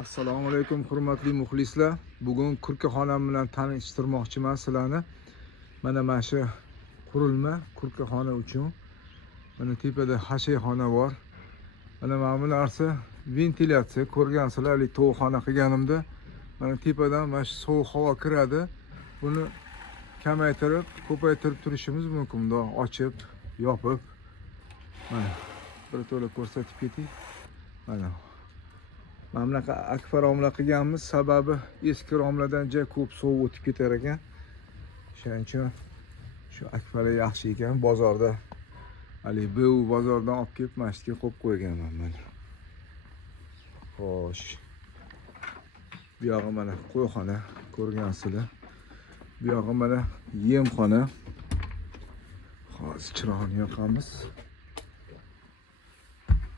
Assalomu alaykum hurmatli muxlislar. Bugun kurkaxonam bilan tanishtirmoqchiman sizlarni. Mana shu qurilma kurkaxona uchun. Mana tepada hashayxona bor. Mana bu narsa ventilyatsiya. Ko'rgansizlar, to'yxona qilganimda mana tepadan mana shu sovuq havo kiradi. Buni kamaytirib, ko'paytirib turishimiz mumkin. Bunda ochib, yopib. Mana bir to'la ko'rsatib ketay. Mana bunaqa akfa romla qilganmiz, sababi eski romlardan juda ko'p sovuq o'tib ketar ekan. Shuning uchun shu akfalar yaxshi ekan. Bozorda bu bozordan olib kelib masjidga qo'yib qo'yganman mana. Xo'sh. Bu yog'i mana qo'yxona, ko'rgansizlar. Bu yog'i mana yemxona. Hozir chiroqni yoqamiz.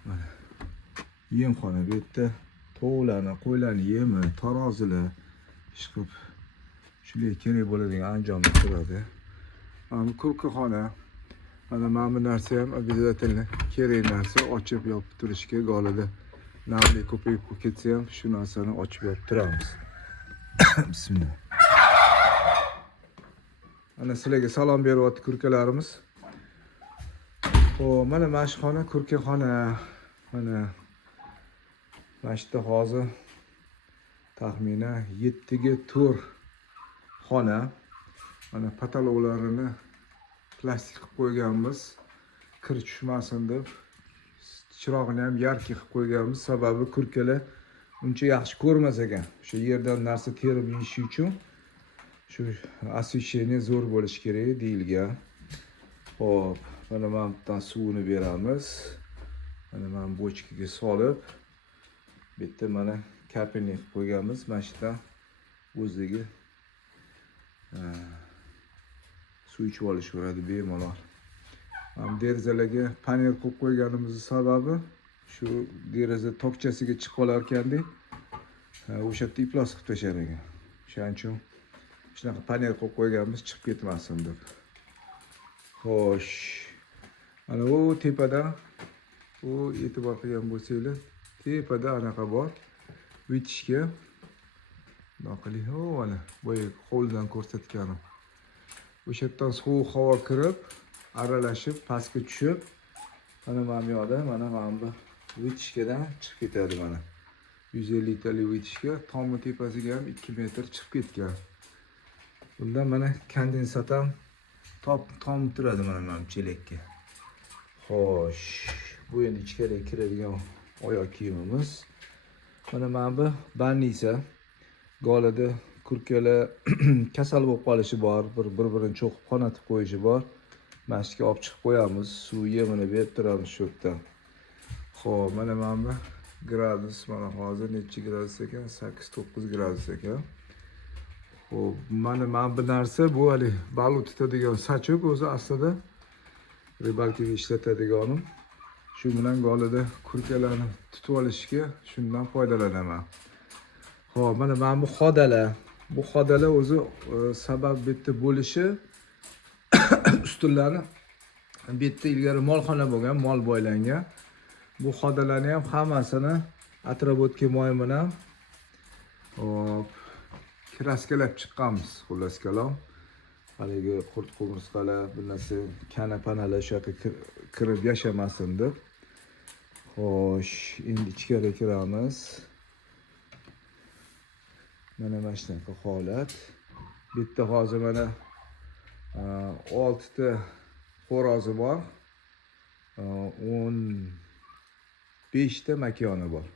Mana yemxona bu yerda tovuqlarni, qo'ylarni yemi, tarozilar chiqib shularga kerak bo'ladigan anjomlar turadi. Mana kurkaxona. Mana bu narsa ham обязательно kerak narsa, ochib yopib turishga golida namlik ko'payib ketsa ham shu narsani ochib yopib turamiz. Bismillah. Ana sizlarga salom beryapti kurkalarimiz. Xo'p, mana mashxona, kurkaxona. Mana yerda hozir taxminan 7 ga 4 xona. Mana patologlarini plastik qilib qo'yganmiz. Kir tushmasin deb. Chirog'ini ham yarki qilib qo'yganmiz. Sababi kurkalar uncha yaxshi ko'rmas ekan. O'sha yerdan narsa terib yiyish uchun shu освещение zo'r bo'lishi kerak deyilgan. Xo'p, mana bundan suvini beramiz. Mana bochkaga solib, bitta mana kapini qo'yganmiz. Mana shunda o'ziga suv ichib olishaveradi bemalol. Mana derazalarga panel qo'yib qo'yganimizning sababi shu deraza tokchasiga chiqib qolar ekanda, o'sha yerda iflos qilib tashlar ekan. Shuning uchun shunaqa panel qo'yib qo'yganmiz, chiqib ketmasin deb. Xo'sh. Mana u tepada e'tibor qilgan bo'lsanglar, tepada anaqa bor. Vitishga noqili mana boya hovlidan ko'rsatganim. O'sha yerdan sovuq havo kirib, aralashib, pastga tushib, mana bu yoqda mana bu vitishkadan chiqib ketadi mana. 150 litrli vitishka, tomi tepasiga ham 2 metr chiqib ketgan. Bundan mana kondensat ham tom turadi mana bu chelakka. Xo'sh. Bu endi ichkariga kiradigan oyoq kiyimimiz. Mana bu bannisa. Golida kurkalar kasal bo'lib qolishi bor, bir-birini cho'qib qonatib qo'yishi bor. Masjidga olib chiqib qo'yamiz, suv yemini berib turamiz shu yerda. Xo'p, mana bu gradus, mana hozir necha gradus ekan? 8-9 gradus ekan. Xo'p, mana bu narsa bu hali baliq tutadigan sachok, o'zi aslida ribalkaga ishlatadiganim. Shu bilan golida kurkalarni tutib olishga shundan foydalanaman. Xo'p, mana bu xodalar. Bu xodalar o'zi sabab bitta bo'lishi ustunlarni bitta ilgari molxona bo'lgan, mol boylangan. Bu xodalarni ham hammasini atrobotga moy bilan hop kraskalab chiqqanmiz, xullas kalom. Haligi qurt qumursqalar, bu narsa kanapanalar shu yoqqa kirib yashamasin deb. Xo'sh, endi ichkariga kiramiz. Mana shunaqa holat. Bitta hozir mana 6 ta xo'rozi bor. 15 ta makoni bor.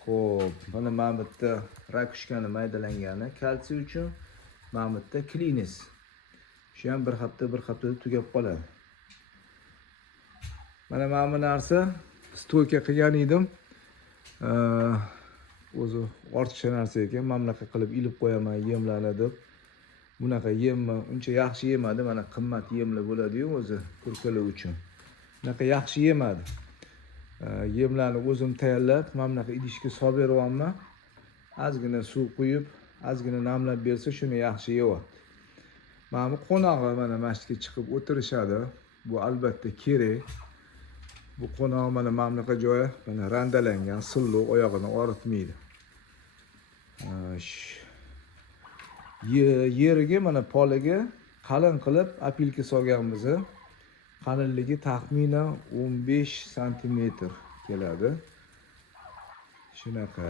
Xo'p, mana bu yerda rakushkani maydalangani kalsiy uchun, mana bu yerda klinis. Shu ham bir haftada tugab qoladi. Mana bu narsa stoyka qilgan edim. O'zi ortiqcha narsa ekan, men bunaqa qilib ilib qo'yaman yemlarni deb. Bunaqa yemni uncha yaxshi yemadi, mana qimmat yemlar bo'ladi-yu o'zi kurkalar uchun. Bunaqa yaxshi yemadi. Yemlarni o'zim tayyorlab, men bunaqa idishga solib beryapman. Ozgina suv quyib, ozgina namlab bersa, shuni yaxshi yeyapti. Mana bu qonog'i mana masjidga chiqib o'tirishadi. Bu albatta kerak. Bu qo'noq mana mamlaqa joyi mana randalangan, silliq, oyog'ini og'ritmaydi. Yeriga mana poliga qalin qilib apilka solganmiz. Qalinligi taxminan 15 santimetr keladi. Shunaqa.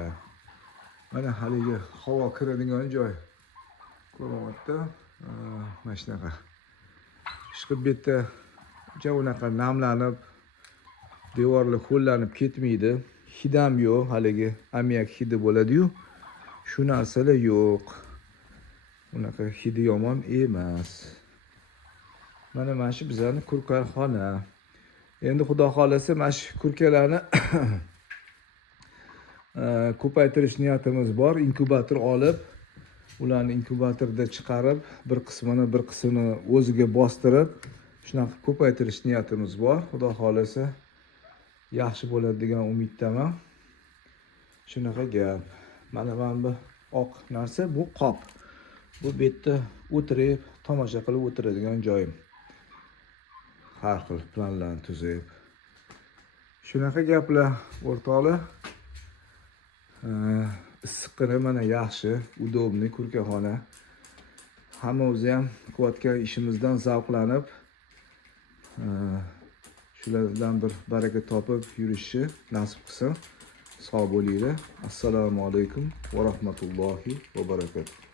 Mana haligi havo kiradigan joy. Ko'ryapti. Mana shunaqa. Chiqib betda unaqa namlanib, devorlar ho'llanib ketmaydi. Hid ham yo'q, haligi ammiak hidi bo'ladi-yu. Shu narsalar yo'q. Unaqa hidi yomon emas. Mana shu bizning kurkaxona. Endi xudo xolasa mana shu kurkalarni ko'paytirish niyatimiz bor. Inkubator olib, ularni inkubatorda chiqarib, bir qismini o'ziga bostirib, shunaqa ko'paytirish niyatimiz bor. Xudo xolasa yaxshi bo'ladi degan umiddaman. Shunaqa gap. Mana bu oq narsa, bu qop. Bu betda o'tirib, tomosha qilib o'tiradigan joyim. Har xil planlarni tuzib. Shunaqa gaplar o'rtoqlar. Issiqqina mana yaxshi, udobniy kurkaxona. Hammamiz ham qilayotgan ishimizdan zavqlanib, shulardan bir baraka topib yurishni nasib qilsin. Sog' bo'linglar. Assalomu alaykum va rahmatullohi va barakatuh.